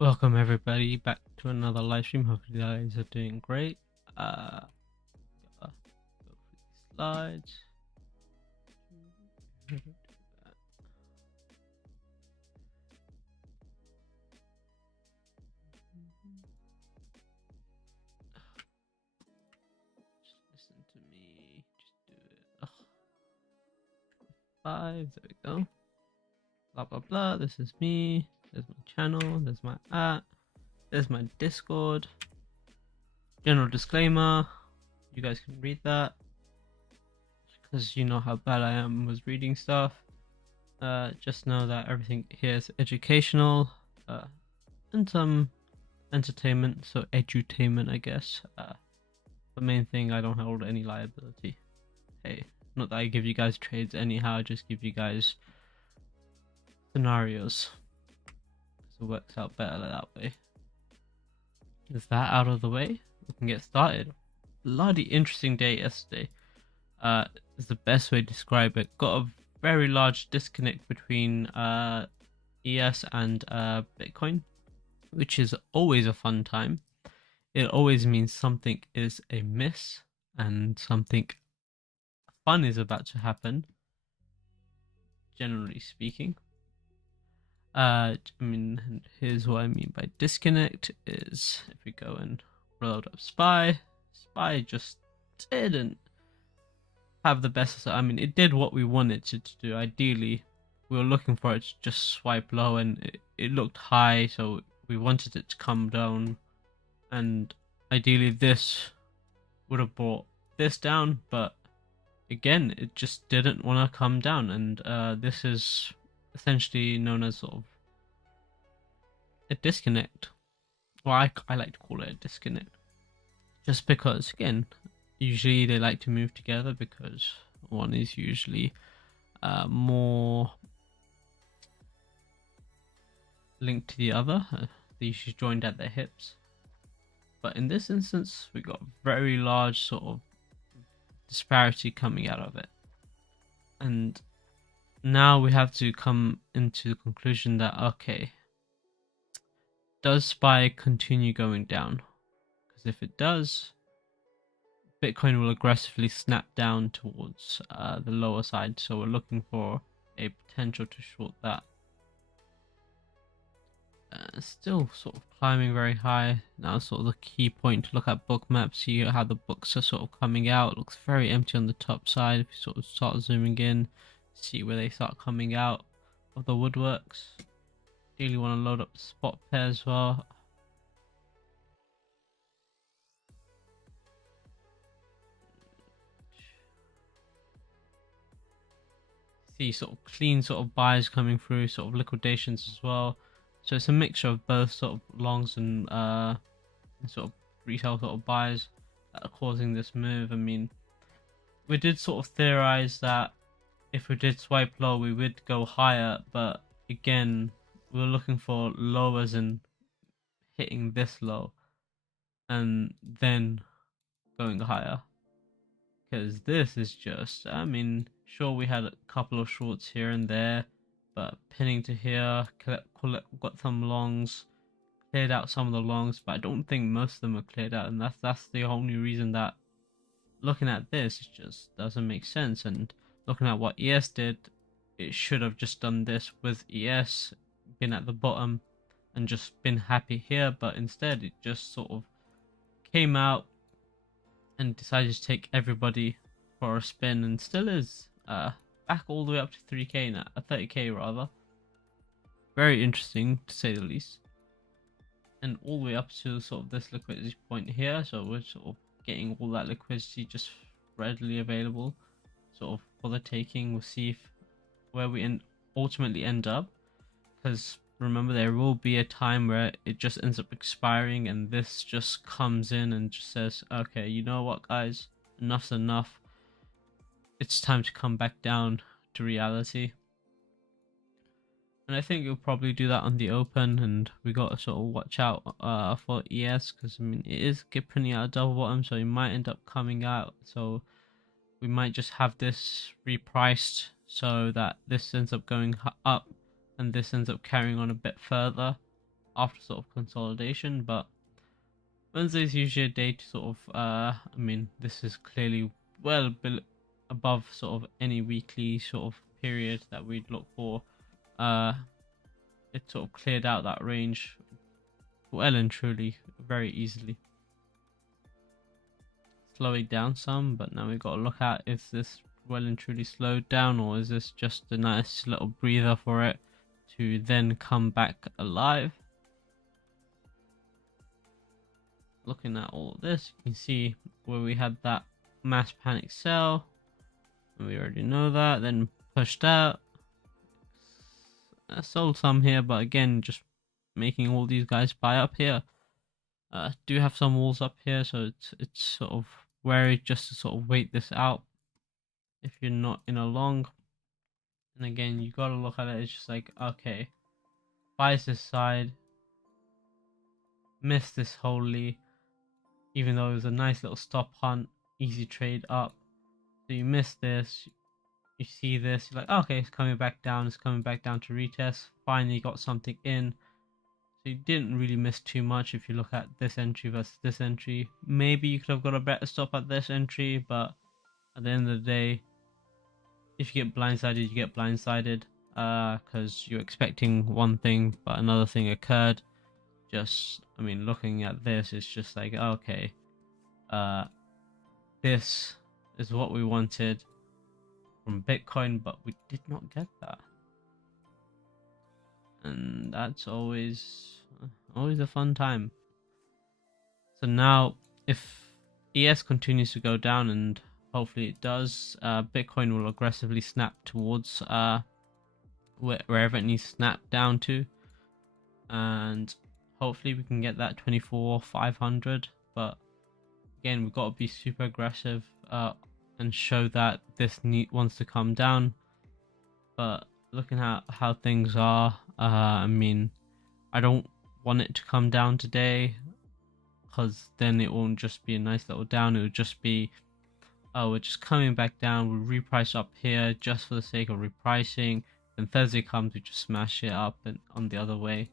Welcome everybody back to another live stream. Hope you guys are doing great. Go through these slides. Just listen to me. Just do it. Ugh. 5. There we go. Blah blah blah. This is me. There's my channel. There's my app. There's my Discord. General disclaimer. You guys can read that because you know how bad I am with reading stuff. Just know that everything here is educational and some entertainment, so edutainment, I guess. The main thing, I don't hold any liability. Hey, not that I give you guys trades anyhow, I just give you guys scenarios. So it works out better that way. Is that out of the way? We can get started. Bloody interesting day yesterday. Is the best way to describe it. Got a very large disconnect between ES and Bitcoin, which is always a fun time. It always means something is a miss and something fun is about to happen, generally speaking. Here's what I mean by disconnect is if we go and load up Spy just didn't have the best. It did what we wanted it to do. Ideally, we were looking for it to just swipe low, and it looked high, so we wanted it to come down, and ideally this would have brought this down, but again it just didn't want to come down, and this is essentially known as sort of a disconnect. Well, I like to call it a disconnect, just because again usually they like to move together because one is usually more linked to the other. They usually joined at their hips, but in this instance we got very large sort of disparity coming out of it, and now we have to come into the conclusion that okay, does Spy continue going down? Because if it does, Bitcoin will aggressively snap down towards the lower side, so we're looking for a potential to short that. Still sort of climbing very high. Now sort of the key point to look at Bookmap, see how the books are sort of coming out. It looks very empty on the top side. If you sort of start zooming in, see where they start coming out of the woodworks. Really want to load up the spot pair as well. See sort of clean sort of buys coming through, sort of liquidations as well. So it's a mixture of both sort of longs and sort of retail sort of buys that are causing this move. I mean, we did sort of theorize that if we did swipe low, we would go higher, but again, we were looking for lowers and hitting this low and then going higher. Because this is just, sure, we had a couple of shorts here and there, but pinning to here, got some longs, cleared out some of the longs, but I don't think most of them are cleared out, and that's the only reason that looking at this it just doesn't make sense. And looking at what ES did, it should have just done this with ES, been at the bottom and just been happy here, but instead it just sort of came out and decided to take everybody for a spin, and still is back all the way up to 3k now, 30k rather. Very interesting to say the least, and all the way up to sort of this liquidity point here. So we're sort of getting all that liquidity just readily available, sort of for the taking. We'll see where we ultimately end up, because remember there will be a time where it just ends up expiring, and this just comes in and just says, okay, you know what guys, enough's enough, it's time to come back down to reality. And I think you'll probably do that on the open, and we got to sort of watch out for ES, because it is printing out a double bottom, so it might end up coming out. So we might just have this repriced so that this ends up going up and this ends up carrying on a bit further after sort of consolidation. But Wednesday is usually a day to sort of I mean, this is clearly well above sort of any weekly sort of period that we'd look for. It sort of cleared out that range well and truly very easily, slowing down some. But now we've got to look at, is this well and truly slowed down, or is this just a nice little breather for it to then come back alive? Looking at all of this, you can see where we had that mass panic sell, we already know that, then pushed out. I sold some here, but again, just making all these guys buy up here. Do have some walls up here, so it's sort of wary just to sort of wait this out if you're not in a long. And again, you gotta look at it, it's just like, okay, buys this side, missed this wholly, even though it was a nice little stop hunt, easy trade up. So you miss this, you see this, you're like, okay, it's coming back down, it's coming back down to retest, finally got something in. So you didn't really miss too much if you look at this entry versus this entry. Maybe you could have got a better stop at this entry, but at the end of the day, if you get blindsided, you get blindsided, because you're expecting one thing but another thing occurred. Just, I mean, looking at this, it's just like, okay, this is what we wanted from Bitcoin, but we did not get that, and that's always a fun time. So now, if ES continues to go down, and hopefully it does, Bitcoin will aggressively snap towards wherever it needs to snap down to, and hopefully we can get that 24,500. But again, we've got to be super aggressive and show that this wants to come down. But looking at how things are, I mean, I don't want it to come down today, because then it won't just be a nice little down, it would just be, oh, we're just coming back down, we'll reprice up here just for the sake of repricing, then Thursday comes, we just smash it up and on the other way.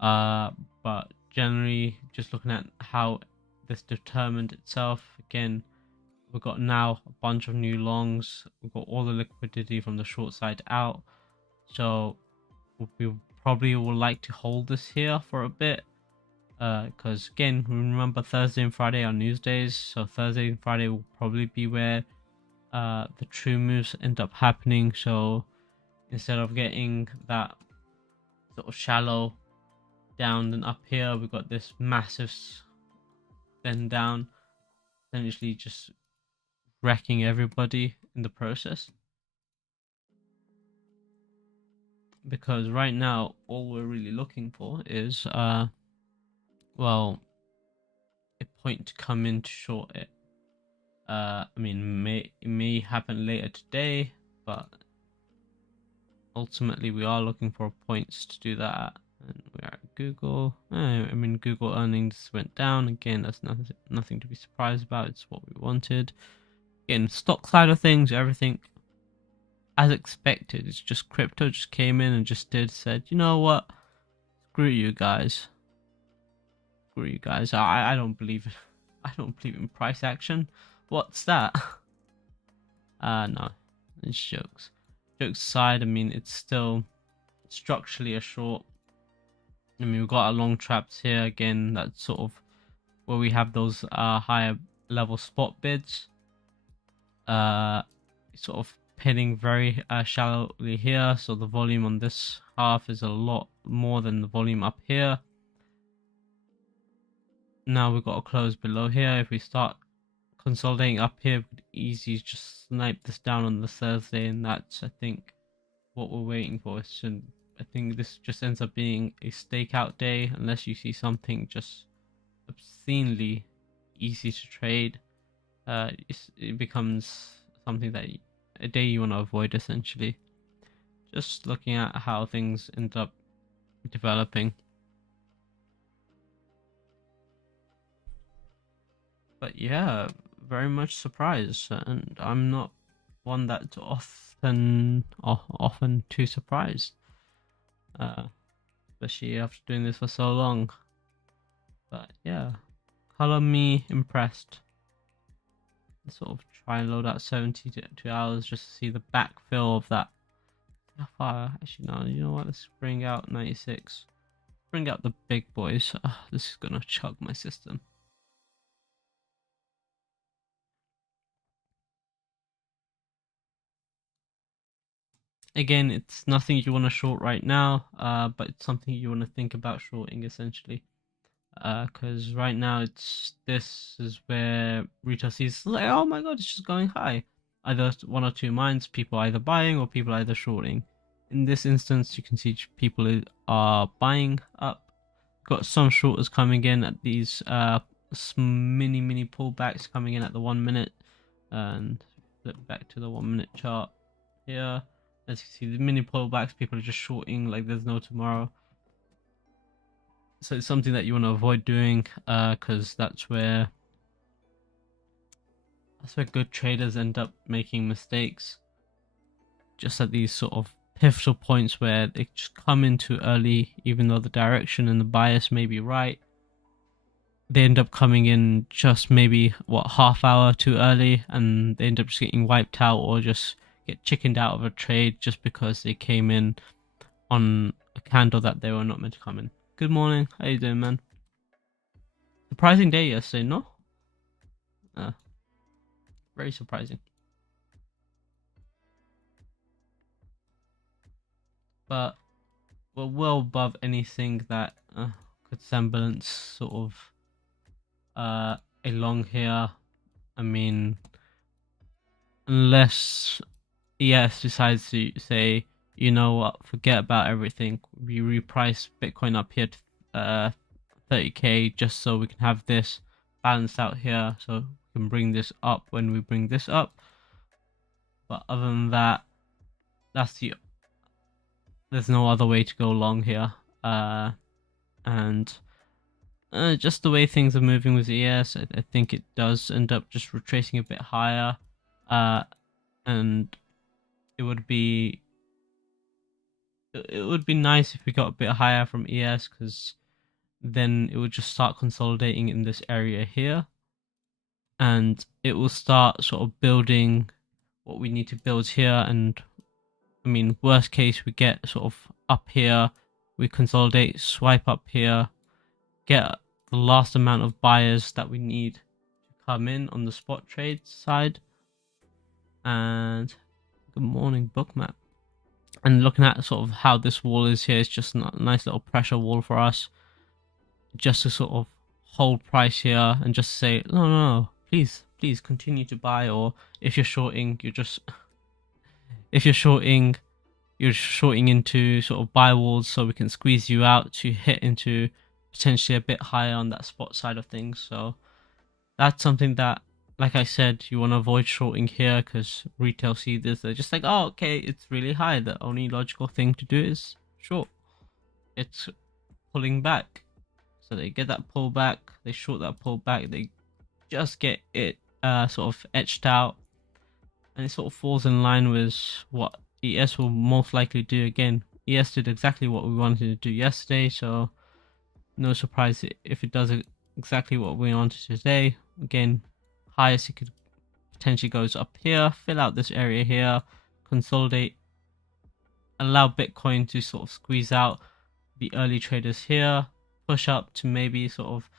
But generally, just looking at how this determined itself, again, we've got now a bunch of new longs, we've got all the liquidity from the short side out, so we probably will like to hold this here for a bit, because again, remember Thursday and Friday are news days, so Thursday and Friday will probably be where the true moves end up happening. So instead of getting that sort of shallow down and up here, we've got this massive then down, essentially just wrecking everybody in the process. Because right now, all we're really looking for is, well, a point to come in to short it. I mean, it may happen later today, but ultimately we are looking for points to do that. And we're at Google. I mean, Google earnings went down again. That's nothing to be surprised about. It's what we wanted. Again, stock side of things, everything as expected. It's just crypto just came in and just said, you know what, screw you guys. I don't believe in price action. What's that? No, it's jokes. Jokes aside, I mean, it's still structurally a short. I mean, we've got our long traps here again. That's sort of where we have those higher level spot bids. Sort of pitting very shallowly here, so the volume on this half is a lot more than the volume up here. Now we've got to close below here. If we start consolidating up here, we could easily just snipe this down on the Thursday, and that's, I think, what we're waiting for. I think this just ends up being a stakeout day, unless you see something just obscenely easy to trade. It becomes something that a day you want to avoid, essentially. Just looking at how things end up developing. But yeah, very much surprised, and I'm not one that's often too surprised. But especially after doing this for so long. But yeah, color me impressed. Let's sort of try and load out 72 hours just to see the backfill of that. How far? Actually, no, you know what? Let's bring out 96. Bring out the big boys. This is gonna chug my system. Again, it's nothing you want to short right now, but it's something you want to think about shorting essentially. Because right now this is where retail sees like, oh my god, it's just going high. Either one or two minds, people either buying or people either shorting. In this instance, you can see people are buying up. Got some shorters coming in at these mini pullbacks coming in at the 1 minute, and flip back to the 1 minute chart here. As you see, the mini pullbacks, people are just shorting like there's no tomorrow. So it's something that you want to avoid doing, because that's where good traders end up making mistakes. Just at these sort of pivotal points where they just come in too early, even though the direction and the bias may be right. They end up coming in just maybe half hour too early, and they end up just getting wiped out or just get chickened out of a trade just because they came in on a candle that they were not meant to come in. Good morning, how you doing, man? Surprising day yesterday, no? Very surprising. But we're well above anything that could semblance sort of a long here. I mean, unless ES decides to say, you know what, forget about everything, we reprice Bitcoin up here to 30k just so we can have this balanced out here, so we can bring this up when we bring this up. But other than that, there's no other way to go long here. And just the way things are moving with ES, I think it does end up just retracing a bit higher, and it would be nice if we got a bit higher from ES, because then it would just start consolidating in this area here, and it will start sort of building what we need to build here. And I mean, worst case, we get sort of up here, we consolidate, swipe up here, get the last amount of buyers that we need to come in on the spot trade side. And good morning, Bookmap. And looking at sort of how this wall is here, it's just a nice little pressure wall for us, just to sort of hold price here and just say, no, please continue to buy. Or if you're shorting, you're shorting into sort of buy walls, so we can squeeze you out to hit into potentially a bit higher on that spot side of things. So that's something that, like I said, you want to avoid shorting here, because retail see this, they're just like, oh, okay, it's really high, the only logical thing to do is short. It's pulling back, so they get that pullback, they short that pullback, they just get it sort of etched out, and it sort of falls in line with what ES will most likely do. Again, ES did exactly what we wanted to do yesterday, so no surprise if it does exactly what we wanted today. Again, highest it could potentially goes up here, fill out this area here, consolidate, allow Bitcoin to sort of squeeze out the early traders here, push up to maybe sort of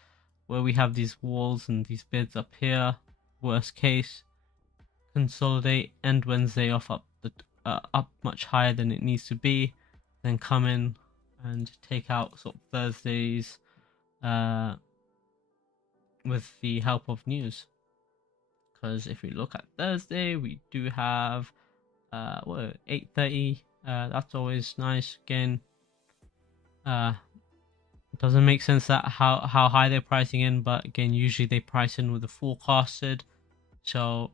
where we have these walls and these bids up here. Worst case, consolidate, end Wednesday off up much higher than it needs to be, then come in and take out sort of Thursdays with the help of news. Because if we look at Thursday, we do have 8:30. That's always nice. Again, it doesn't make sense that how high they're pricing in, but again, usually they price in with the forecasted, so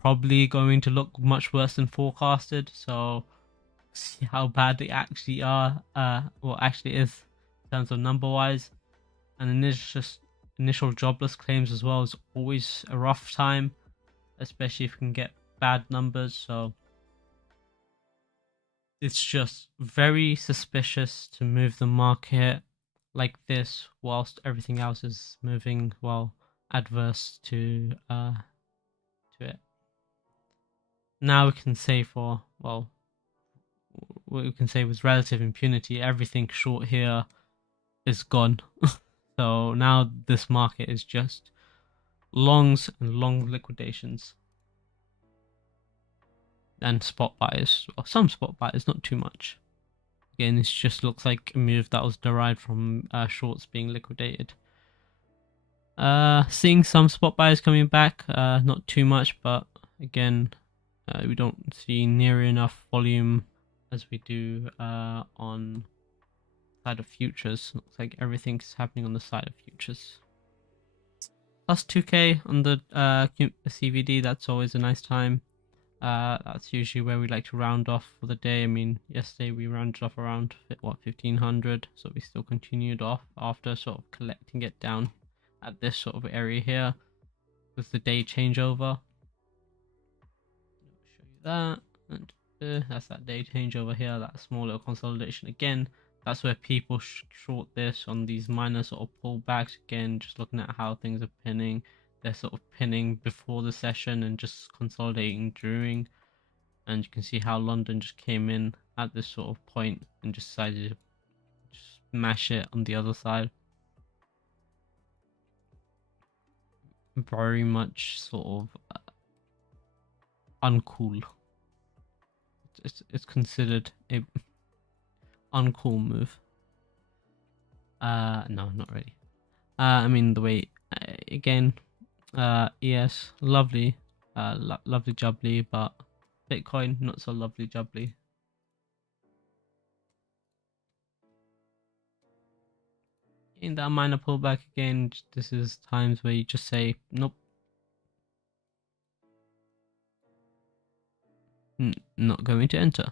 probably going to look much worse than forecasted. So see how bad they actually are, actually is in terms of number wise. And then there's just initial jobless claims as well is always a rough time, especially if you can get bad numbers. So It's just very suspicious to move the market like this whilst everything else is moving well adverse to it. Now we can say for, well, what we can say with relative impunity, everything short here is gone. So now this market is just longs and long liquidations and spot buys. Well, some spot buys, not too much. Again, this just looks like a move that was derived from shorts being liquidated. Seeing some spot buys coming back, not too much, but again, we don't see near enough volume as we do on side of futures. Looks like everything's happening on the side of futures. Plus 2k on the CVD, that's always a nice time. That's usually where we like to round off for the day. I mean, yesterday we rounded off around 1500, so we still continued off after sort of collecting it down at this sort of area here with the day changeover. Show you that, and that's that day changeover here. That small little consolidation again. That's where people short this on these minor sort of pullbacks. Again, just looking at how things are pinning. They're sort of pinning before the session and just consolidating during. And you can see how London just came in at this sort of point and just decided to just smash it on the other side. Very much sort of uncool. It's considered a uncool move. No, not really. I mean the way again, ES lovely, lovely jubbly, but Bitcoin not so lovely jubbly. In that minor pullback again, this is times where you just say nope, not going to enter.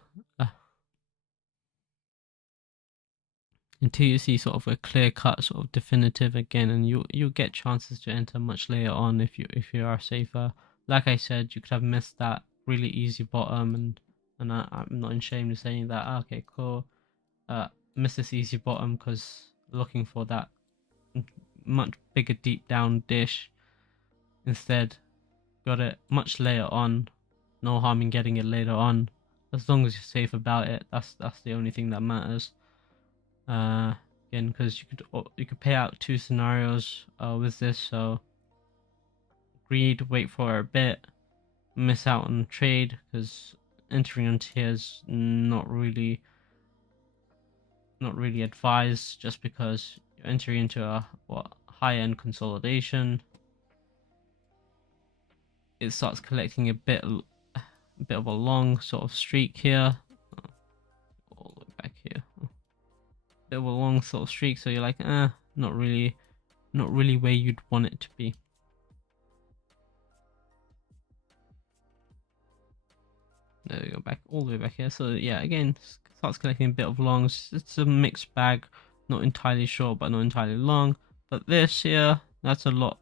Until you see sort of a clear cut, sort of definitive again, and you'll get chances to enter much later on if you are safer. Like I said, you could have missed that really easy bottom, and I'm not ashamed of saying that. Okay, cool. Missed this easy bottom because looking for that much bigger deep down dish. Instead, got it much later on. No harm in getting it later on, as long as you're safe about it. That's the only thing that matters. Again, because you could pay out two scenarios with this. So greed, wait for a bit, miss out on trade because entering on here is not really advised, just because you're entering into a high end consolidation. It starts collecting a bit of a long sort of streak here. All the way back here. Bit of a long sort of streak, so you're like, not really where you'd want it to be. There we go, back all the way back here. So yeah, again, starts collecting a bit of longs. It's a mixed bag, not entirely short, but not entirely long. But this here, that's a lot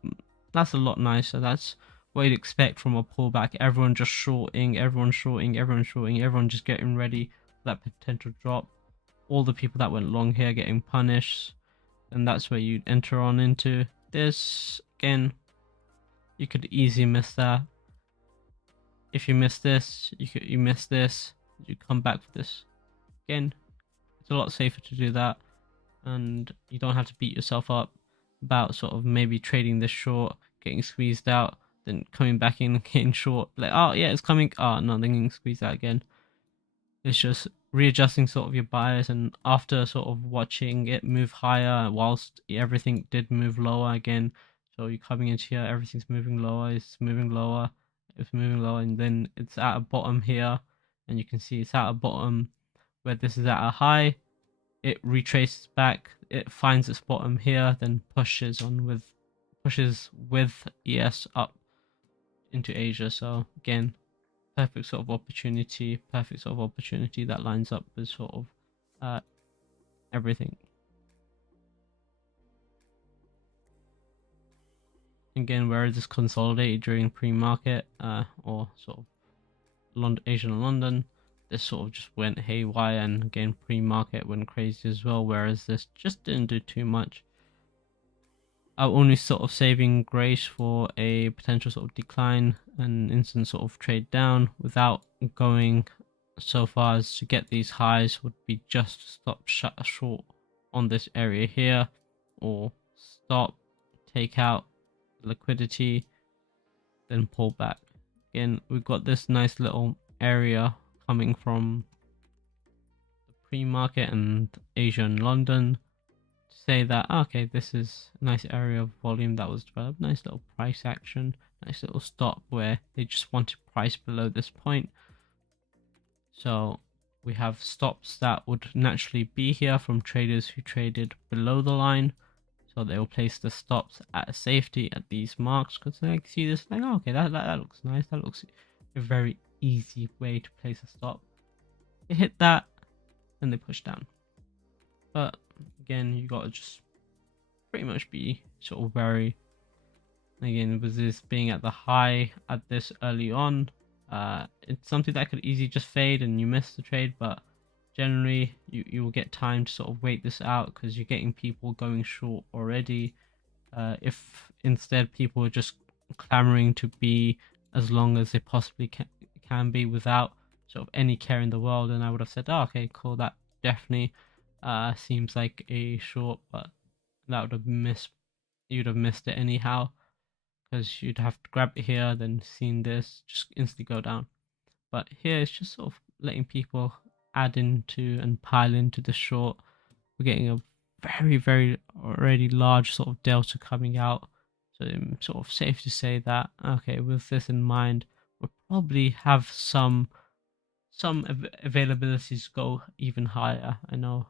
nicer. That's what you'd expect from a pullback. Everyone just shorting, everyone just getting ready for that potential drop. All the people that went long here getting punished, and that's where you'd enter on into this. Again, you could easily miss that. If you miss this, you miss this, you come back for this. Again, it's a lot safer to do that, and you don't have to beat yourself up about sort of maybe trading this short, getting squeezed out, then coming back in and getting short. Like, oh yeah, it's coming. Oh no, then getting squeezed out again. It's just readjusting sort of your bias, and after sort of watching it move higher whilst everything did move lower again. So you're coming into here, everything's moving lower, it's moving lower, and then it's at a bottom here, and you can see it's at a bottom where this is at a high. It retraces back, it finds its bottom here, then pushes with ES up into Asia. So again, perfect sort of opportunity that lines up with sort of everything. Again, where it is consolidated during pre-market or sort of Asian and London, this sort of just went haywire, and again pre-market went crazy as well, whereas this just didn't do too much. Our only sort of saving grace for a potential sort of decline and instant sort of trade down without going so far as to get these highs would be just stop short on this area here, or stop, take out liquidity, then pull back. Again, we've got this nice little area coming from the pre-market and Asia and London to say that okay, this is a nice area of volume that was developed, nice little price action, nice little stop where they just want to price below this point. So we have stops that would naturally be here from traders who traded below the line. So they will place the stops at safety at these marks because they see this like, oh, okay, that looks nice. That looks a very easy way to place a stop. They hit that and they push down. But again, you got to just pretty much be sort of wary. Again, with this being at the high at this early on, it's something that could easily just fade and you miss the trade, but generally you will get time to sort of wait this out because you're getting people going short already. If instead people are just clamoring to be as long as they possibly can be without sort of any care in the world, then I would have said, oh, okay, cool, that definitely seems like a short, but that would have you'd have missed it anyhow, because you'd have to grab it here, then seen this just instantly go down. But here it's just sort of letting people add into and pile into the short. We're getting a very already large sort of delta coming out, so it's sort of safe to say that okay, with this in mind, we'll probably have some availabilities go even higher. I know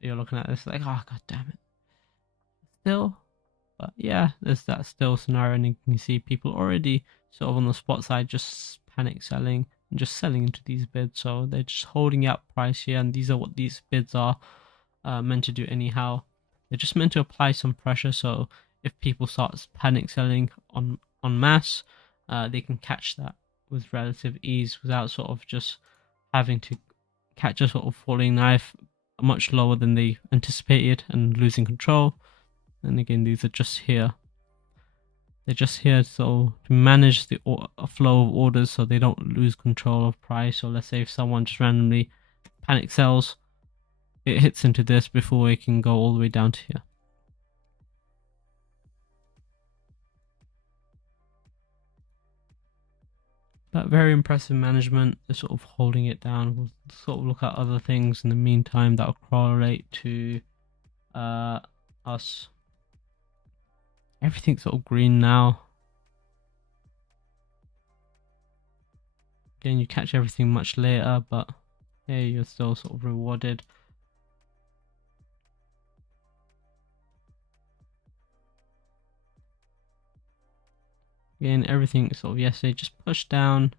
you're looking at this like, oh god damn it, still. But yeah, there's that still scenario, and you can see people already sort of on the spot side just panic selling and just selling into these bids. So they're just holding out price here, and these are what these bids are meant to do anyhow. They're just meant to apply some pressure, so if people start panic selling en masse, they can catch that with relative ease without sort of just having to catch a sort of falling knife much lower than they anticipated and losing control. And again, these are just here. They're just here so to manage the flow of orders so they don't lose control of price. So let's say if someone just randomly panic sells, it hits into this before it can go all the way down to here. But very impressive management. They're sort of holding it down. We'll sort of look at other things in the meantime that will correlate to us. Everything's sort of green now. Again, you catch everything much later, but hey, you're still sort of rewarded. Again, everything sort of yesterday just pushed down.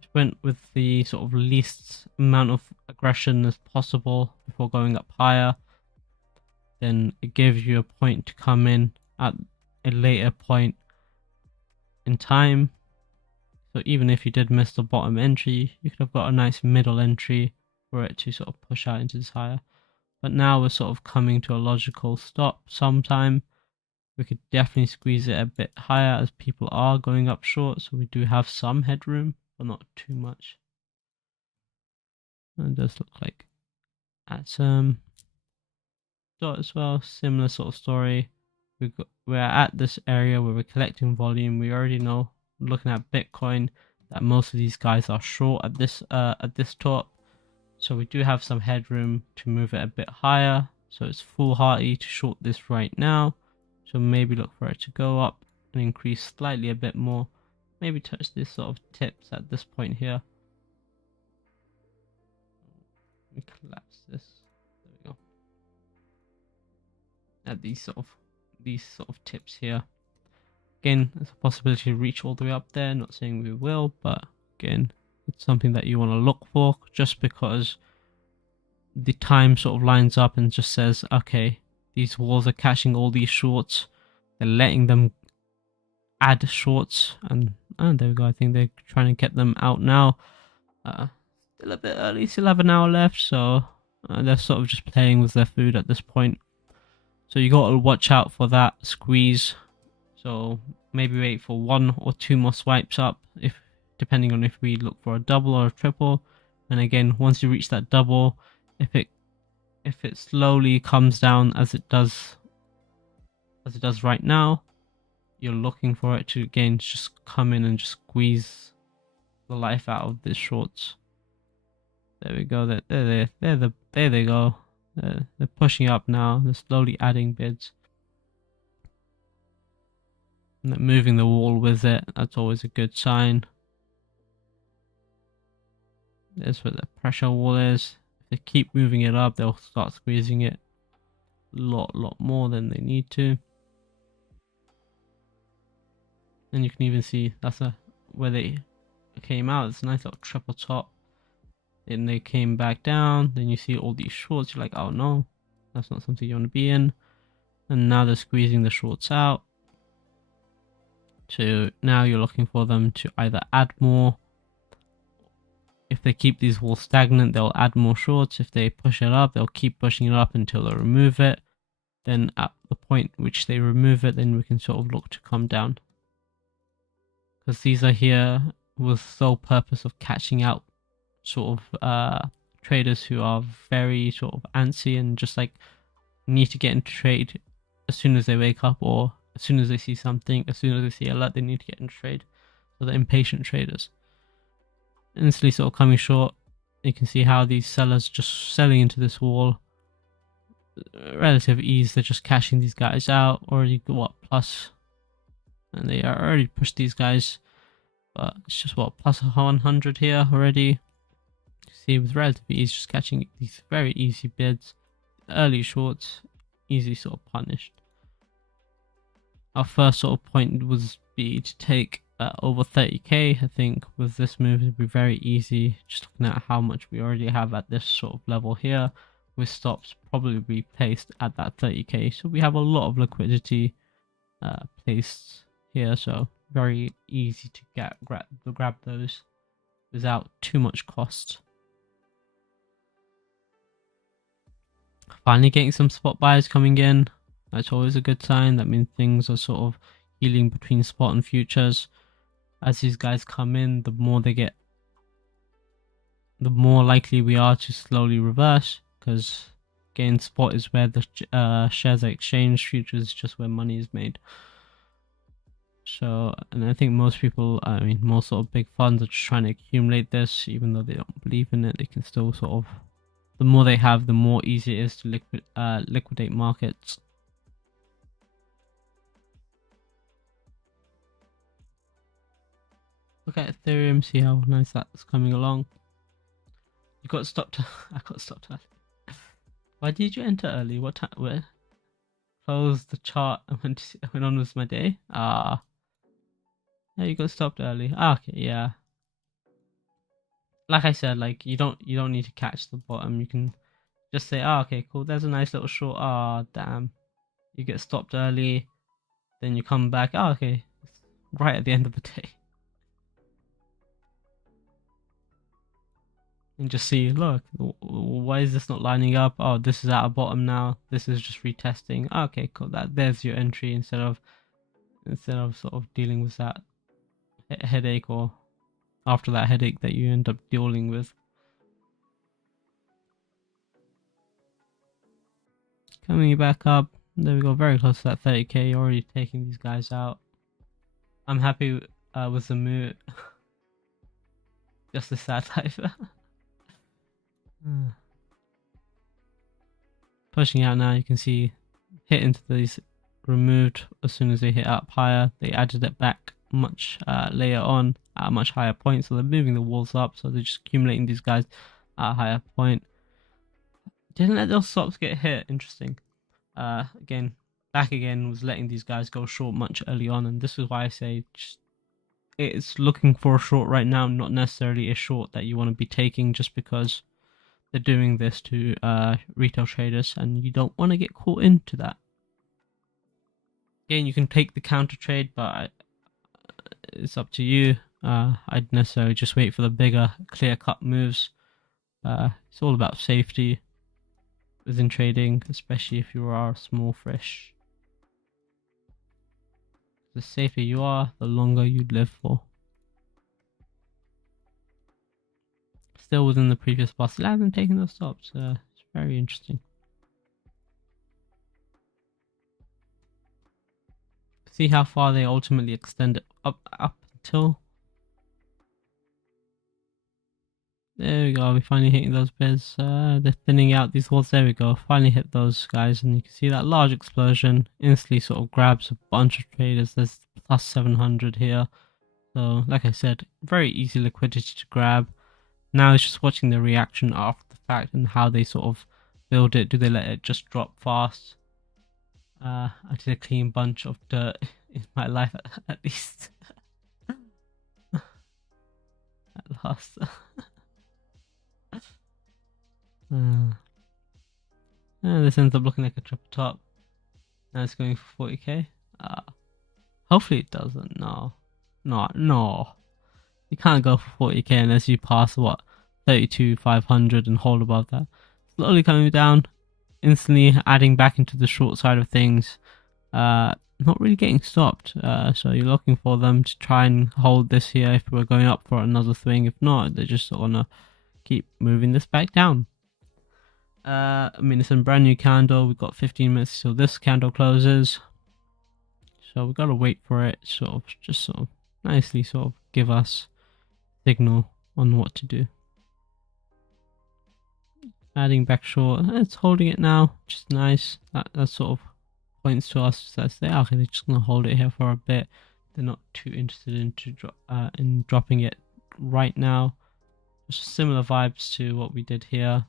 Just went with the sort of least amount of aggression as possible before going up higher. Then it gives you a point to come in at a later point in time. So even if you did miss the bottom entry, you could have got a nice middle entry for it to sort of push out into this higher. But now we're sort of coming to a logical stop sometime. We could definitely squeeze it a bit higher as people are going up short, so we do have some headroom, but not too much. And it does look like at some dot as well, similar sort of story. We're at this area where we're collecting volume. We already know, looking at Bitcoin, that most of these guys are short at this top. So we do have some headroom to move it a bit higher. So it's foolhardy to short this right now. So maybe look for it to go up and increase slightly a bit more. Maybe touch this sort of tips at this point here. Let me collapse this. There we go. At these sort of tips here. Again, there's a possibility to reach all the way up there. Not saying we will, but again, it's something that you want to look for, just because the time sort of lines up and just says, okay, these walls are catching all these shorts. They're letting them add shorts, and there we go. I think they're trying to get them out now. still a bit early, still have an hour left, so they're sort of just playing with their food at this point. So you got to watch out for that squeeze. So maybe wait for 1 or 2 more swipes up, if depending on if we look for a double or a triple. And again, once you reach that double, if it slowly comes down as it does right now, you're looking for it to again just come in and just squeeze the life out of these shorts. There we go. There they go. They're pushing up now. They're slowly adding bids. And they're moving the wall with it. That's always a good sign. There's where the pressure wall is. If they keep moving it up, they'll start squeezing it a lot more than they need to. And you can even see that's where they came out. It's a nice little triple top. Then they came back down. Then you see all these shorts. You're like, oh no, that's not something you want to be in. And now they're squeezing the shorts out. So now you're looking for them to either add more. If they keep these walls stagnant, they'll add more shorts. If they push it up, they'll keep pushing it up until they remove it. Then at the point which they remove it, then we can sort of look to come down. Because these are here with sole purpose of catching out sort of traders who are very sort of antsy and just like need to get into trade as soon as they wake up, or as soon as they see something, as soon as they see a alert, they need to get into trade. So the impatient traders. Instantly sort of coming short. You can see how these sellers just selling into this wall. Relative ease, they're just cashing these guys out. Already what, plus, and they are already pushed these guys, but it's just what, plus 100 here already. You see with relative ease, just catching these very easy bids, early shorts, easily sort of punished. Our first sort of point was be to take over 30k. I think with this move it would be very easy, just looking at how much we already have at this sort of level here, with stops probably be placed at that 30k. So we have a lot of liquidity placed here, so very easy to grab those without too much cost. Finally getting some spot buys coming in. That's always a good sign. That means things are sort of healing between spot and futures. As these guys come in, the more they get, the more likely we are to slowly reverse, because again, spot is where the shares are exchanged, futures is just where money is made. So, and I think most people, I mean, most sort of big funds are just trying to accumulate this, even though they don't believe in it. They can still sort of, the more they have, the more easy it is to liquidate markets. Look at Ethereum, see how nice that's coming along. You got stopped. I got stopped early. Why did you enter early? What time? Where? Closed the chart and went on with my day. Yeah, you got stopped early. Okay, yeah. Like I said, like you don't need to catch the bottom. You can just say, okay, cool. There's a nice little short. Damn. You get stopped early, then you come back. Okay, it's right at the end of the day. And just see, look, why is this not lining up? Oh, this is at a bottom now. This is just retesting. Okay, cool. There's your entry instead of sort of dealing with that headache, or after that headache that you end up dealing with. Coming back up. There we go. Very close to that 30k. Already taking these guys out. I'm happy with the move. Just a sad life. Pushing out now, you can see hit into these, removed as soon as they hit up higher. They added it back much later on at a much higher point, so they're moving the walls up, so they're just accumulating these guys at a higher point. Didn't let those stops get hit. Interesting. Again, back again, was letting these guys go short much early on, and this is why I say just, it's looking for a short right now, not necessarily a short that you want to be taking just because they're doing this to retail traders, and you don't want to get caught into that. Again, you can take the counter trade, but it's up to you. I'd necessarily just wait for the bigger, clear-cut moves It's all about safety within trading, especially if you are a small fish. The safer you are, the longer you live for. Still within the previous boss, it hasn't taken those stops. It's very interesting. See how far they ultimately extend it up until. There we go, we're finally hitting those bids. They're thinning out these walls. There we go, finally hit those guys, and you can see that large explosion instantly sort of grabs a bunch of traders. There's plus 700 here. So, like I said, very easy liquidity to grab. Now it's just watching the reaction after the fact and how they sort of build it. Do they let it just drop fast? I did a clean bunch of dirt in my life at least. At last. This ends up looking like a triple top. Now it's going for 40k. Hopefully it doesn't. No. You can't go for 40k unless you pass what 32,500 and hold above that. Slowly coming down, instantly adding back into the short side of things. Not really getting stopped. So you're looking for them to try and hold this here if we're going up for another swing. If not, they're just gonna keep moving this back down. I mean, it's a brand new candle. We've got 15 minutes till this candle closes, so we've got to wait for it. Just nicely give us signal on what to do. Adding back short, it's holding it now, which is nice. That sort of points to us that okay, they're just gonna hold it here for a bit. They're not too interested in dropping it right now. Just similar vibes to what we did here.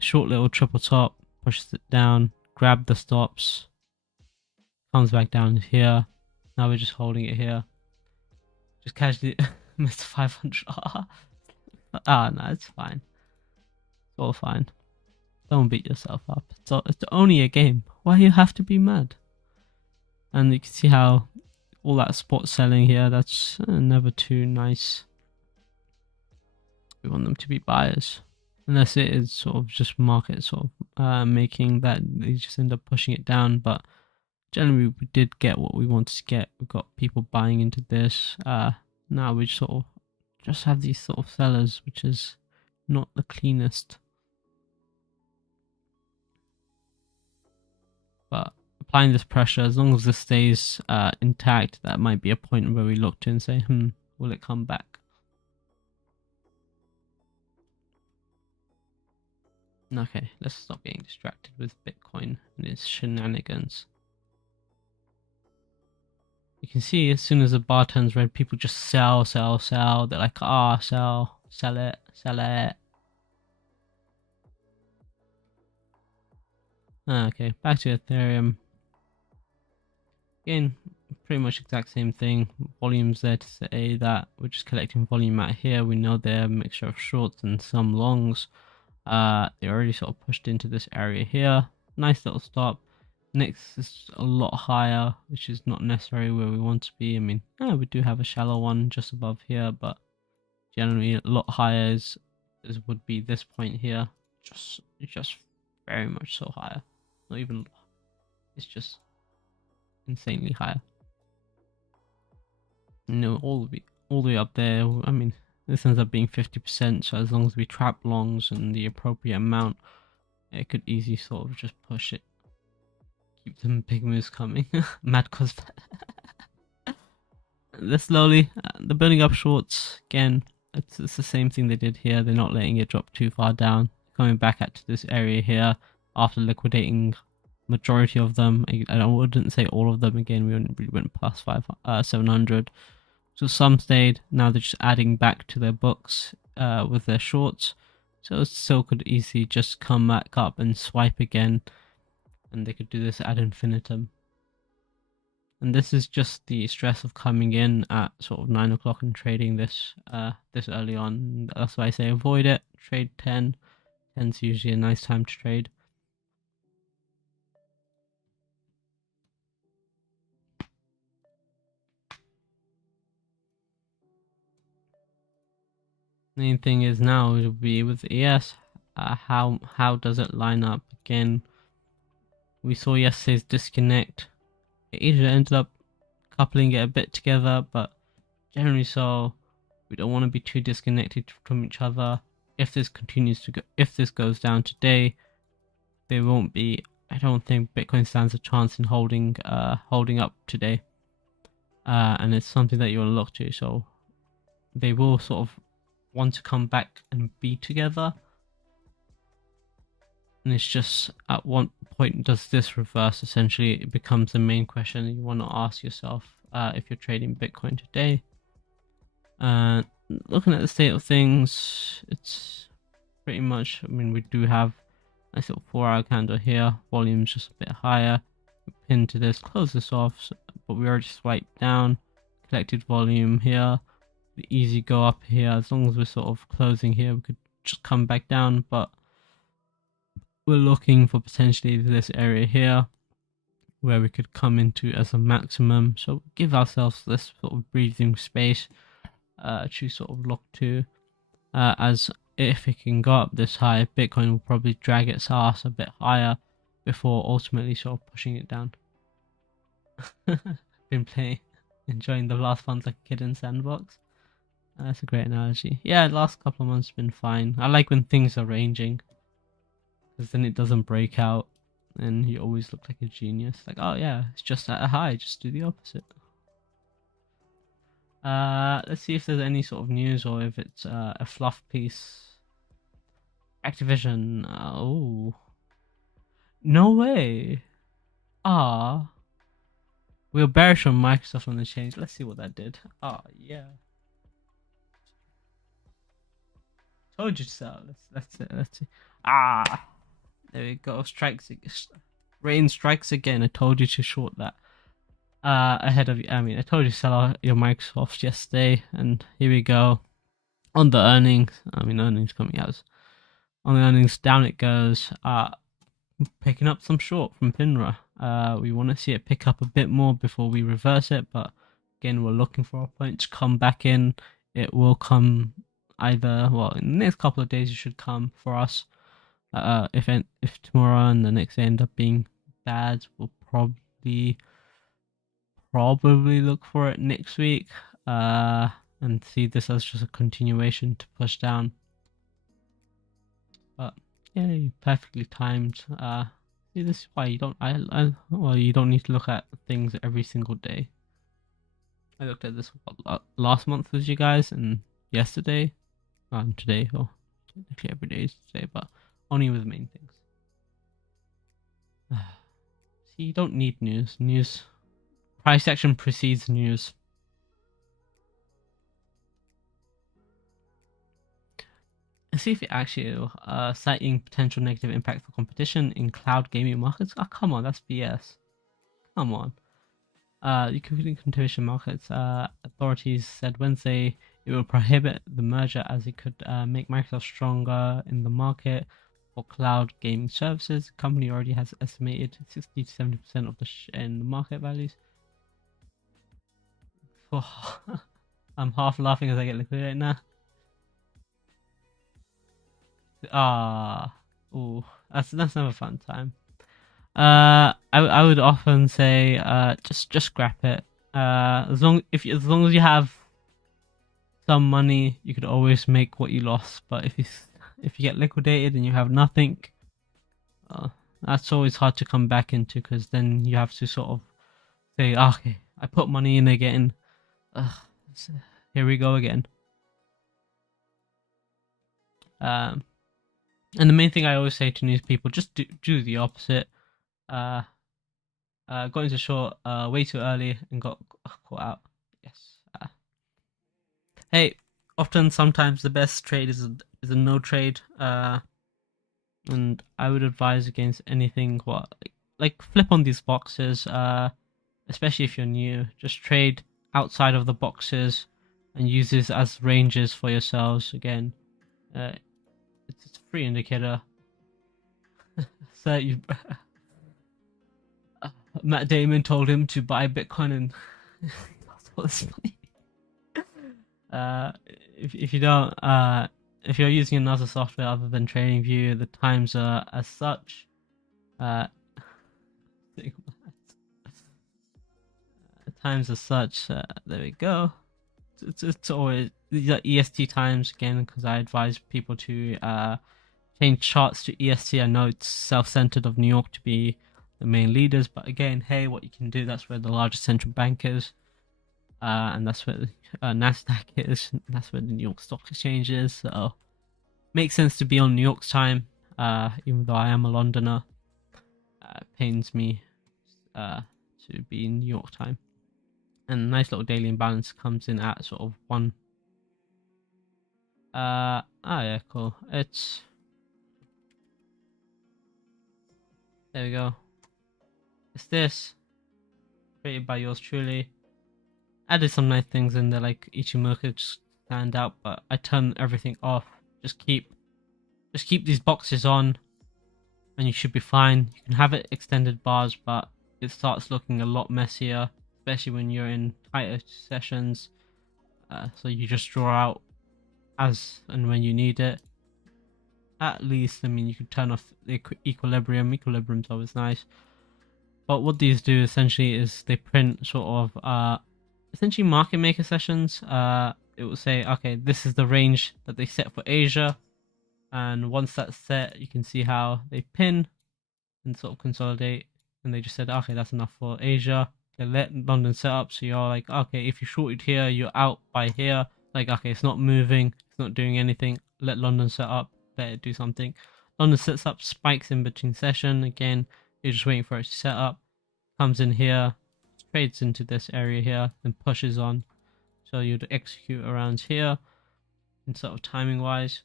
Short little triple top, pushes it down, grab the stops, comes back down here. Now we're just holding it here. Just casually missed 500. No, it's fine. It's all fine. Don't beat yourself up. It's only a game. Why you have to be mad? And you can see how all that spot selling here, that's never too nice. We want them to be buyers. Unless it is sort of just market making that they just end up pushing it down. But generally we did get what we wanted to get. We've got people buying into this. Now we just have these sort of sellers, which is not the cleanest. But applying this pressure, as long as this stays intact, that might be a point where we look to and say, will it come back? Okay, let's stop getting distracted with Bitcoin and its shenanigans. You can see as soon as the bar turns red, people just sell. They're like, sell it. Okay, back to Ethereum. Again, pretty much exact same thing. Volume's there to say that we're just collecting volume out here. We know they're a mixture of shorts and some longs. They already sort of pushed into this area here. Nice little stop. Next is a lot higher, which is not necessarily where we want to be. I mean, we do have a shallow one just above here, but generally a lot higher would be this point here. Just very much so higher. Not even, it's just insanely higher. All the way up there. I mean, this ends up being 50%, so as long as we trap longs and the appropriate amount, it could easily sort of just push it. Keep them big moves coming. Mad cause they're slowly, they're building up shorts again. It's the same thing they did here. They're not letting it drop too far down. Coming back to this area here after liquidating majority of them. I wouldn't say all of them. Again, we went plus 700. So some stayed. Now they're just adding back to their books with their shorts. So it still could easily just come back up and swipe again. And they could do this ad infinitum. And this is just the stress of coming in at sort of 9 o'clock and trading this early on. That's why I say avoid it. Trade 10. 10's usually a nice time to trade. Main thing is now will be with ES. How does it line up again? We saw yesterday's disconnect. It either ended up coupling it a bit together, but generally so. We don't want to be too disconnected from each other. If this continues to go, if this goes down today, there won't be. I don't think Bitcoin stands a chance in holding up today. And it's something that you want to look to. So they will sort of want to come back and be together. And it's just at what point does this reverse? Essentially, it becomes the main question you want to ask yourself if you're trading Bitcoin today. Looking at the state of things, it's pretty much. I mean, we do have a nice little 4-hour candle here. Volume's just a bit higher. We pin to this, close this off, but we already swiped down. Collected volume here. The easy go up here. As long as we're sort of closing here, we could just come back down, but we're looking for potentially this area here where we could come into as a maximum. So give ourselves this sort of breathing space to sort of look to, as if it can go up this high, Bitcoin will probably drag its ass a bit higher before ultimately sort of pushing it down. Been enjoying the last ones like a kid in sandbox. That's a great analogy. Yeah, the last couple of months have been fine. I like when things are ranging, because then it doesn't break out and you always look like a genius. Like, oh yeah, it's just at a high, just do the opposite. Let's see if there's any sort of news or if it's a fluff piece. Activision. Oh. No way. We were bearish on Microsoft on the change. Let's see what that did. Yeah. Told you so. Let's see. There we go. Rain strikes again. I told you to short that. Ahead of you. I mean, I told you to sell your Microsoft yesterday, and here we go. On the earnings. I mean, earnings coming out. On the earnings, down it goes. Picking up some short from FINRA. We want to see it pick up a bit more before we reverse it, but again, we're looking for a point to come back in. It will come either, well, in the next couple of days it should come for us. If tomorrow and the next day end up being bad, we'll probably look for it next week, and see this as just a continuation to push down. But yeah, perfectly timed. See, this is why you don't. You don't need to look at things every single day. I looked at this last month with you guys, and yesterday, and today, or actually every day is today, but only with the main things. See, you don't need news. Price action precedes news. Let's see if it actually citing potential negative impact for competition in cloud gaming markets. Oh, come on, that's BS. Come on. Liquidity competition markets authorities said Wednesday it will prohibit the merger as it could make Microsoft stronger in the market for cloud gaming services. The company already has estimated 60 to 70% of the in the market values. I'm half laughing as I get liquidated now. That's never a fun time. I would often say just scrap it. As long as you have some money, you could always make what you lost. But if you get liquidated and you have nothing, that's always hard to come back into, because then you have to sort of say, okay, I put money in again. Here we go again. And the main thing I always say to news people, just do the opposite. Got into short way too early and got caught out. Yes. Hey, sometimes the best trade is a no trade. And I would advise against anything like flip on these boxes. Especially if you're new, just trade outside of the boxes and use this as ranges for yourselves. Again, it's a free indicator. So Matt Damon told him to buy Bitcoin and that's what's funny. if you don't if you're using another software other than TradingView, the times are as such. Uh, times as such. There we go. It's always these are EST times again because I advise people to change charts to EST. I know it's self-centered of New York to be the main leaders, but again, hey, what you can do, that's where the largest central bank is, and that's where Nasdaq is. That's where the New York Stock Exchange is. So makes sense to be on New York's time, even though I am a Londoner. It pains me to be in New York time. And nice little daily imbalance comes in at sort of 1. Yeah, cool. It's there we go. It's this created by yours truly. Added some nice things in there, like Ichimoku just stand out, but I turn everything off. Just keep these boxes on, and you should be fine. You can have it extended bars, but it starts looking a lot messier, especially when you're in tighter sessions. So you just draw out as and when you need it. At least, I mean, you could turn off the equilibrium. Equilibrium's always nice. But what these do essentially is they print sort of essentially market maker sessions. It will say, okay, this is the range that they set for Asia, and once that's set, you can see how they pin and sort of consolidate, and they just said, okay, that's enough for Asia. They let London set up, so you're like, okay, if you shorted here, you're out by here. Like, okay, it's not moving, it's not doing anything. Let London set up, let it do something. London sets up, spikes in between session. Again, you're just waiting for it to set up. Comes in here, trades into this area here, then pushes on. So you'd execute around here, and sort of timing wise.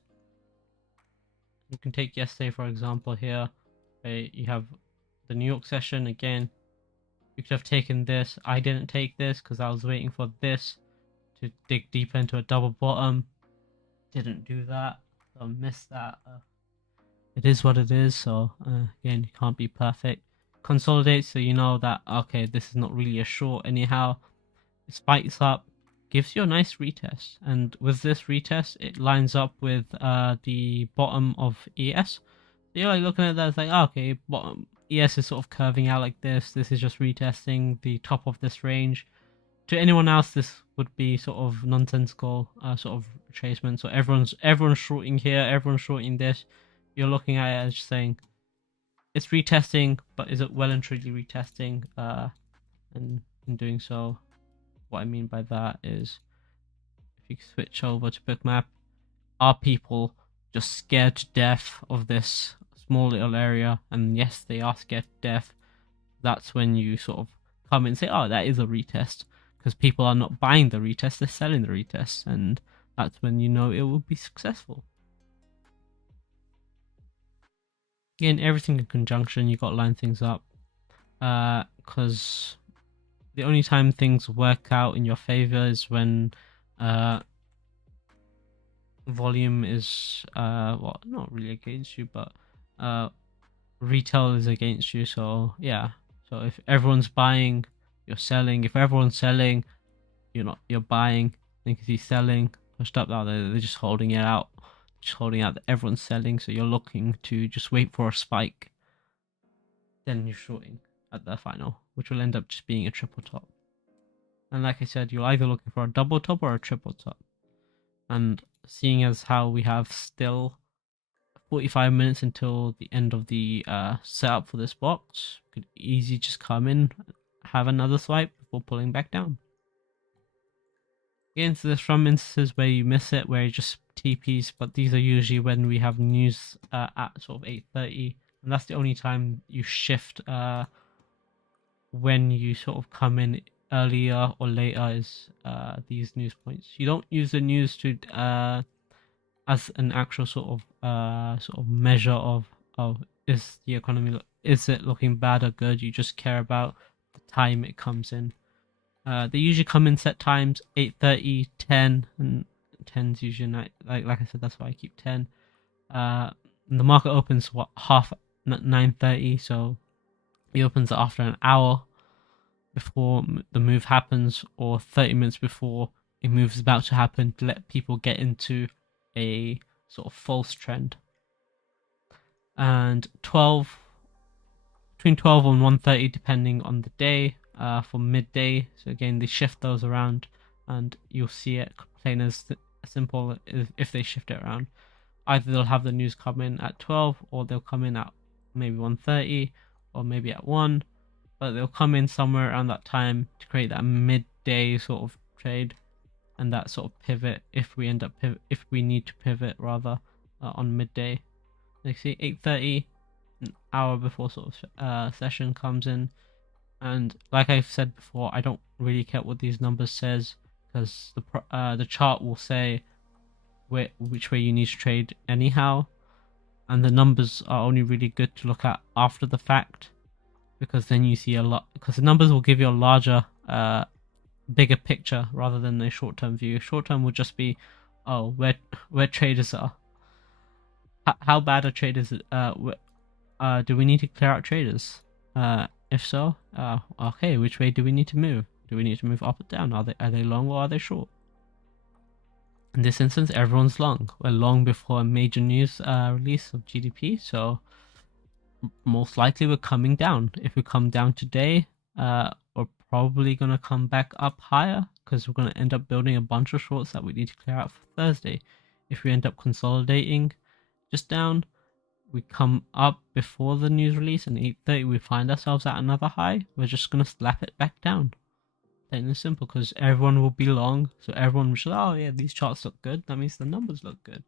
You can take yesterday for example here. Okay, you have the New York session again. You could have taken this. I didn't take this because I was waiting for this to dig deeper into a double bottom. Didn't do that, so I missed that. It is what it is. So again, you can't be perfect. Consolidate, so you know that okay, this is not really a short anyhow. It spikes up, gives you a nice retest, and with this retest, it lines up with the bottom of ES. So you're like looking at that, it's like okay, bottom ES is sort of curving out like this. This is just retesting the top of this range. To anyone else, this would be sort of nonsensical sort of retracement. So everyone's shorting here, everyone's shorting this. You're looking at it as saying it's retesting, but is it well and truly retesting? And in doing so, what I mean by that is, if you switch over to Bookmap, are people just scared to death of this small little area? And yes, they are scared to death. That's when you sort of come in and say, oh, that is a retest, because people are not buying the retest, they're selling the retest, and that's when you know it will be successful. Again, everything in conjunction, you got to line things up, because the only time things work out in your favor is when volume is well, not really against you, but retail is against you. So yeah, so if everyone's buying, you're selling. If everyone's selling, you're buying. And because he's selling, pushed up now, they're just holding it out, that everyone's selling. So you're looking to just wait for a spike, then you're shorting at the final, which will end up just being a triple top. And like I said, you're either looking for a double top or a triple top. And seeing as how we have still 45 minutes until the end of the setup for this box, could easily just come in, have another swipe before pulling back down. Again, so there's some instances where you miss it, where it just TPs, but these are usually when we have news at sort of 8:30, and that's the only time you shift. When you sort of come in earlier or later is these news points. You don't use the news to as an actual sort of measure of is the economy, is it looking bad or good. You just care about the time it comes in. They usually come in set times 8:30, 10, and 10's usually like I said, that's why I keep 10. The market opens 9:30, so it opens after an hour before the move happens, or 30 minutes before a move is about to happen to let people get into a sort of false trend. And between 12 and 1:30 depending on the day, for midday. So again, they shift those around, and you'll see it plain as simple if they shift it around. Either they'll have the news come in at 12, or they'll come in at maybe 1:30, or maybe at 1, but they'll come in somewhere around that time to create that midday sort of trade and that sort of pivot if we need to pivot rather, on midday. Like see 8:30, an hour before sort of session comes in, and like I've said before, I don't really care what these numbers says, because the chart will say which way you need to trade anyhow, and the numbers are only really good to look at after the fact, because then you see a lot, because the numbers will give you a larger bigger picture rather than a short-term view. Short-term will just be, oh, where traders are, how bad are traders, do we need to clear out traders, if so, okay, which way do we need to move? Do we need to move up or down? Are they long or are they short? In this instance, everyone's long. We're long before a major news release of GDP, so most likely we're coming down. If we come down today, we're probably going to come back up higher, because we're going to end up building a bunch of shorts that we need to clear out for Thursday. If we end up consolidating just down, we come up before the news release, and 8:30 we find ourselves at another high, we're just going to slap it back down. Plain and simple, because everyone will be long, so everyone will say, oh yeah, these charts look good, that means the numbers look good.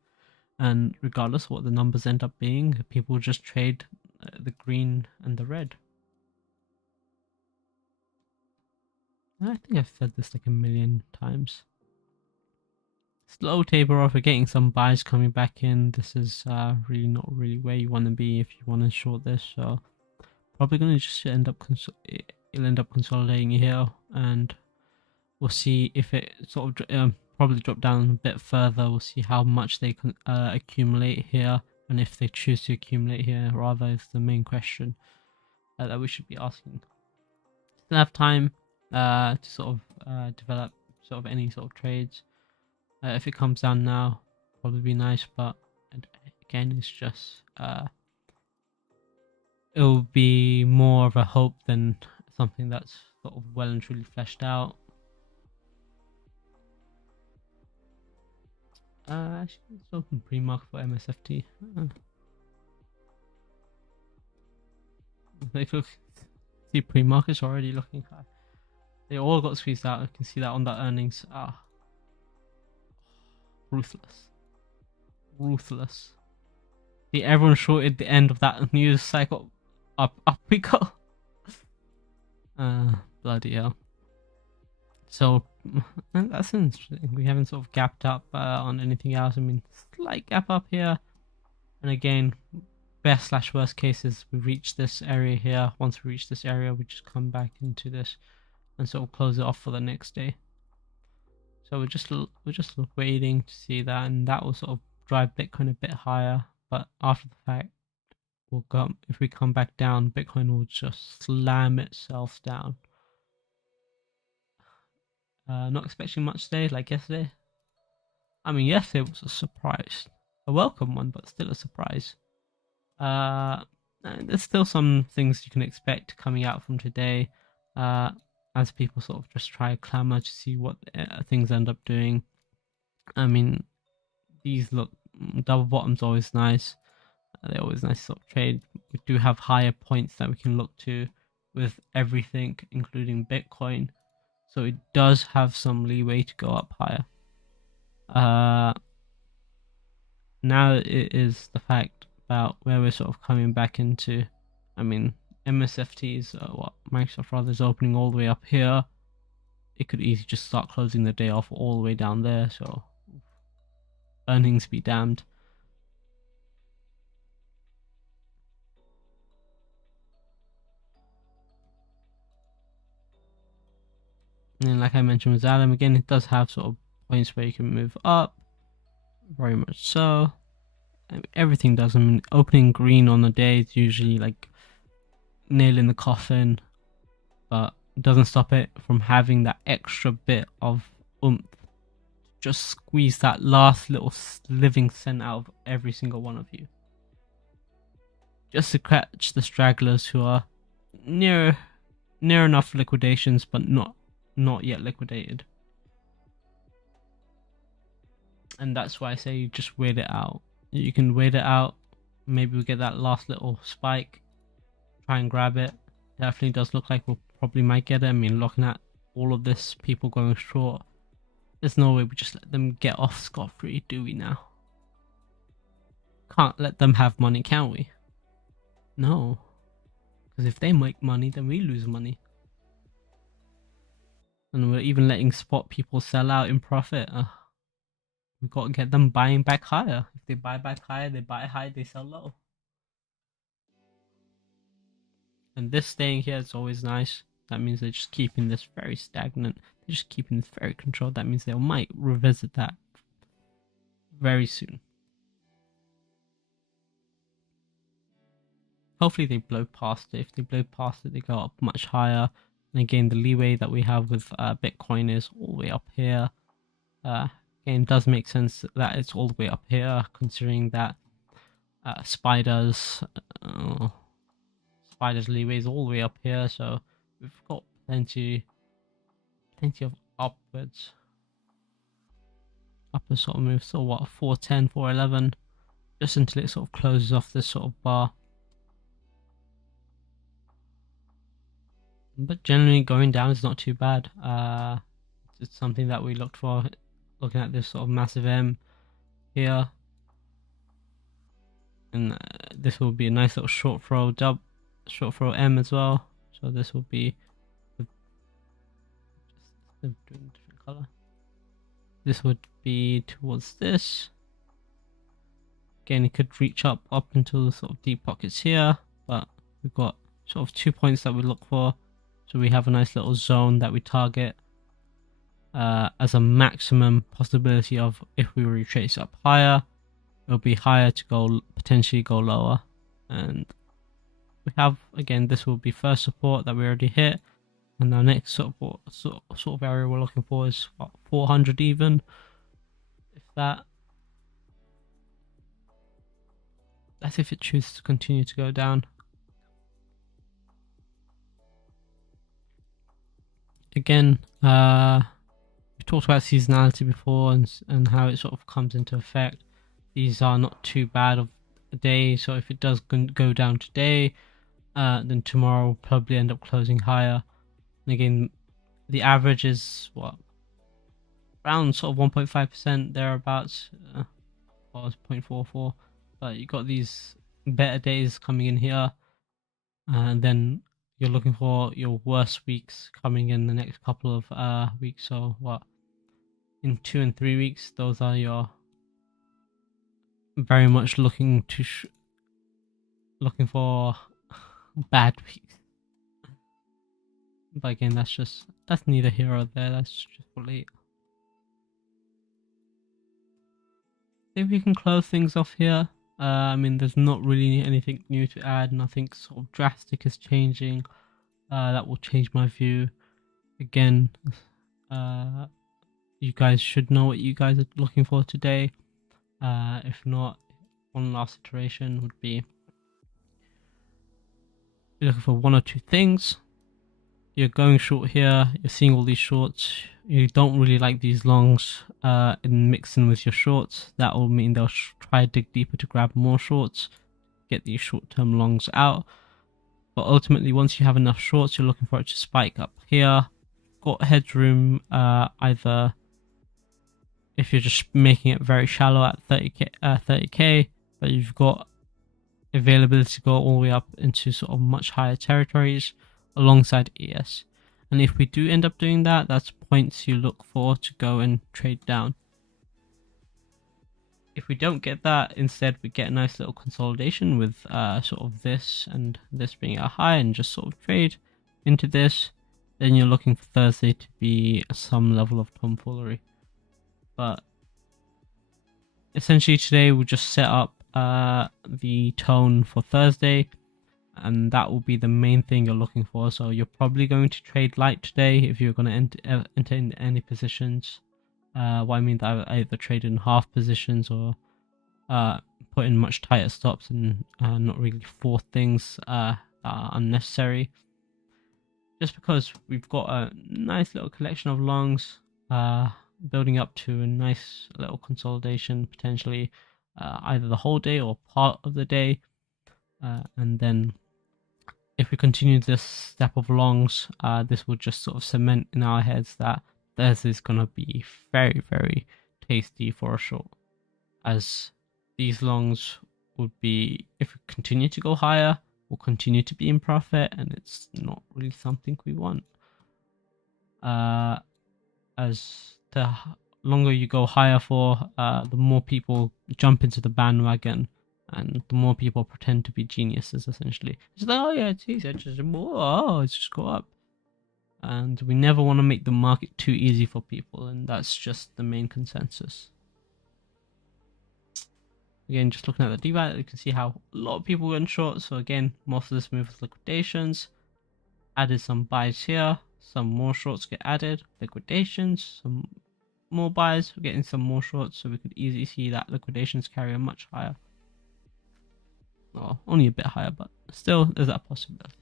And regardless of what the numbers end up being, people just trade the green and the red. I think I've said this like a million times. Slow taper off, we're getting some buys coming back in. This is really not really where you want to be if you want to short this, so probably going to just end up consolidating here, and we'll see if it sort of probably drop down a bit further. We'll see how much they can accumulate here, and if they choose to accumulate here rather is the main question that we should be asking. Still have time to sort of develop sort of any sort of trades. If it comes down now, probably be nice, but again, it's just it will be more of a hope than something that's sort of well and truly fleshed out. Actually, let's open pre-market for MSFT. Look, see, pre-market's already looking high. They all got squeezed out. I can see that on the earnings. Ruthless. See, everyone shorted the end of that news cycle. Up we go. Bloody hell. So that's interesting. We haven't sort of gapped up on anything else. I mean, slight gap up here, and again, best/worst cases, we reach this area here. Once we reach this area, we just come back into this and sort of close it off for the next day. So we're just waiting to see that, and that will sort of drive Bitcoin a bit higher. But after the fact, if we come back down, Bitcoin will just slam itself down. Not expecting much today, like yesterday. I mean, yesterday was a surprise, a welcome one, but still a surprise. There's still some things you can expect coming out from today, as people sort of just try to clamor to see what things end up doing. I mean, these look, double bottom's always nice. They're always nice to sort of trade. We do have higher points that we can look to with everything, including Bitcoin. So it does have some leeway to go up higher. Now it is the fact about where we're sort of coming back into. I mean, MSFTs, what Microsoft rather is opening all the way up here. It could easily just start closing the day off all the way down there. So earnings be damned. And like I mentioned with Adam, again, it does have sort of points where you can move up, very much so. I mean, everything does. I mean, opening green on the day is usually like nail in the coffin, but it doesn't stop it from having that extra bit of oomph just squeeze that last little living cent out of every single one of you, just to catch the stragglers who are near enough liquidations but not yet liquidated. And that's why I say you just wait it out. You can wait it out. Maybe we get that last little spike, try and grab it. Definitely does look like we probably might get it. I mean, looking at all of this, people going short, there's no way we just let them get off scot-free, do we now? Can't let them have money, can we? No. Because if they make money, then we lose money. And we're even letting spot people sell out in profit. We've got to get them buying back higher. If they buy back higher, they buy high, they sell low. And this staying here is always nice. That means they're just keeping this very stagnant. They're just keeping this very controlled. That means they might revisit that very soon. Hopefully they blow past it. If they blow past it, they go up much higher. And again, the leeway that we have with Bitcoin is all the way up here. Again, it does make sense that it's all the way up here, considering that Spider's leeway is all the way up here. So we've got plenty of upward sort of move. So what, 410, 411, just until it sort of closes off this sort of bar. But generally going down is not too bad. It's something that we looked for, looking at this sort of massive M here. And this will be a nice little short throw M as well. So this will be just doing a different color. This would be towards this. Again, it could reach up until the sort of deep pockets here, but we've got sort of 2 points that we look for. So we have a nice little zone that we target as a maximum possibility of, if we retrace up higher, it'll be higher to go potentially go lower. And we have, again, this will be first support that we already hit, and our next sort of area we're looking for is what, 400 even, if that. That's if it chooses to continue to go down. Again, we talked about seasonality before and how it sort of comes into effect. These are not too bad of a day, so if it does go down today, then tomorrow will probably end up closing higher. And again, the average is what, around sort of 1.5% thereabouts, or 0.44. But you got these better days coming in here, and then you're looking for your worst weeks coming in the next couple of weeks. So what, in 2 and 3 weeks, those are your very much looking for bad weeks. But again, that's neither here or there. That's just really. I think we can close things off here. I mean, there's not really anything new to add. Nothing sort of drastic is changing. That will change my view. Again, you guys should know what you guys are looking for today. If not, one last iteration would be, you're looking for 1 or 2 things. You're going short here. You're seeing all these shorts. You don't really like these longs in mixing with your shorts. That will mean they'll try to dig deeper to grab more shorts, get these short-term longs out. But ultimately, once you have enough shorts, you're looking for it to spike up here. Got headroom, either if you're just making it very shallow at 30k, but you've got availability to go all the way up into sort of much higher territories alongside ES. And if we do end up doing that, that's points you look for to go and trade down. If we don't get that, instead we get a nice little consolidation with sort of this and this being a high, and just sort of trade into this, then you're looking for Thursday to be some level of tomfoolery. But essentially today we'll just set up the tone for Thursday, and that will be the main thing you're looking for. So you're probably going to trade light today if you're going to enter into any positions. What I mean that I either trade in half positions or put in much tighter stops and not really force things that are unnecessary. Just because we've got a nice little collection of longs building up to a nice little consolidation, potentially either the whole day or part of the day. And then if we continue this step of longs, this will just sort of cement in our heads that this is going to be very, very tasty for a short, as these longs would be, if we continue to go higher, will continue to be in profit, and it's not really something we want. As the longer you go higher for, the more people jump into the bandwagon, and the more people pretend to be geniuses. Essentially, it's like, oh yeah, it's easy, it's just go up. And we never want to make the market too easy for people, and that's just the main consensus. Again, just looking at the DVAT, you can see how a lot of people went short. So again, most of this move was liquidations. Added some buys here, some more shorts get added, liquidations, some more buys, we're getting some more shorts. So we could easily see that liquidations carry a much higher, well, only a bit higher, but still there's that possibility.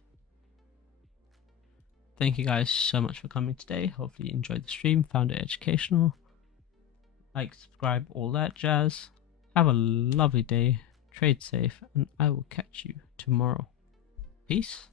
Thank you guys so much for coming today. Hopefully you enjoyed the stream, found it educational. Like, subscribe, all that jazz. Have a lovely day, trade safe, and I will catch you tomorrow. Peace.